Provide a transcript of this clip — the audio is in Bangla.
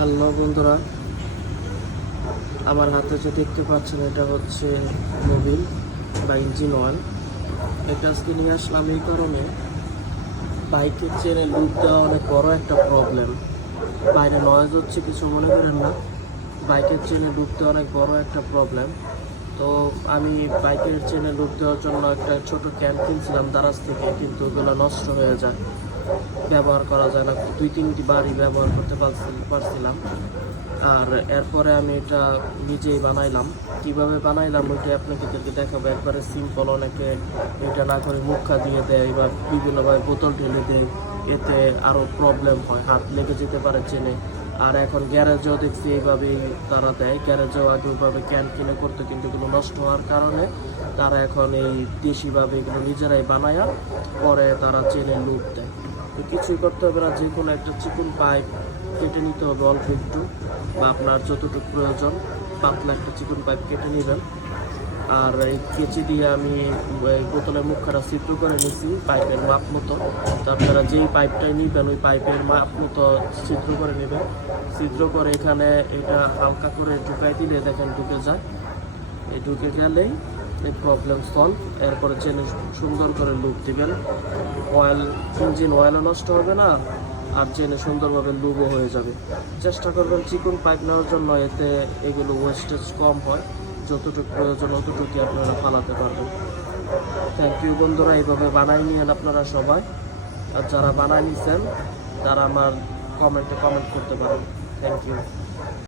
হ্যালো বন্ধুরা, আমার হাতে যে দেখতে পাচ্ছেন এটা হচ্ছে মোবিল বা ইঞ্জিন অয়েল। এটা আজকে নিয়ে আসলাম এই কারণে, বাইকের চেনে লুপ দেওয়া অনেক বড় একটা প্রবলেম। বাইরে নয়েজ হচ্ছে কিছু মনে করেন না, বাইকের চেনে লুপ দেওয়া অনেক বড় একটা প্রবলেম। তো আমি বাইকের চেনে লুপ দেওয়ার জন্য একটা ছোট ক্যান কিনছিলাম দারাজ থেকে, কিন্তু ওগুলো নষ্ট হয়ে যায়, ব্যবহার করা যায় না। 2-3টি বারই ব্যবহার করতে পারছিলাম। আর এরপরে আমি এটা নিজেই বানাইলাম। কিভাবে বানাইলাম ওইটা আপনাদেরকে দেখাবো। একবারে সিম্পল, অনেকে এটা না করে মুখা দিয়ে দেয় বা বিভিন্নভাবে বোতল ঢেলে দেয়, এতে আরও প্রবলেম হয়, হাত লেগে যেতে পারে চেনে। আর এখন গ্যারেজেও দেখছি এইভাবেই তারা দেয়, গ্যারেজেও আগে ওইভাবে ক্যান কিনে করতে, কিন্তু এগুলো নষ্ট হওয়ার কারণে তারা এখন এই দেশিভাবে এগুলো নিজেরাই বানায়া পরে তারা চেনে লুপ দেয়। তো কিছুই করতে হবে না, যে কোনো একটা চিকন পাইপ কেটে নিতে হবে অল্প একটু, বা আপনার যতটুকু প্রয়োজন পাতলা একটা চিকন পাইপ কেটে নেবেন। আর এই কেচি দিয়ে আমি এই বোতলের মুখখানা ছিদ্র করে নিয়েছি পাইপের মাপ মতো। তো আপনারা যেই পাইপটাই নেবেন ওই পাইপের মাপ মতো ছিদ্র করে নেবেন। ছিদ্র করে এখানে এটা হালকা করে ঢুকাই দিলে দেখেন ঢুকে যায়। এই ঢুকে গেলেই এই প্রবলেম সলভ। এরপরে চেনে সুন্দর করে লুপ দিবেন, ইঞ্জিন অয়েলও নষ্ট হবে না, আর চেনে সুন্দরভাবে লুবও হয়ে যাবে। চেষ্টা করবেন চিকন পাইপ নেওয়ার জন্য, এতে এগুলো ওয়েস্টেজ কম হয়। যতটুকু প্রয়োজন অতটুকুই আপনারা ফালাতে পারবেন। থ্যাংক ইউ বন্ধুরা, এইভাবে বানাই নিয়েন আপনারা সবাই। আর যারা বানাই নিছেন তারা আমার কমেন্টে কমেন্ট করতে পারেন। Thank you.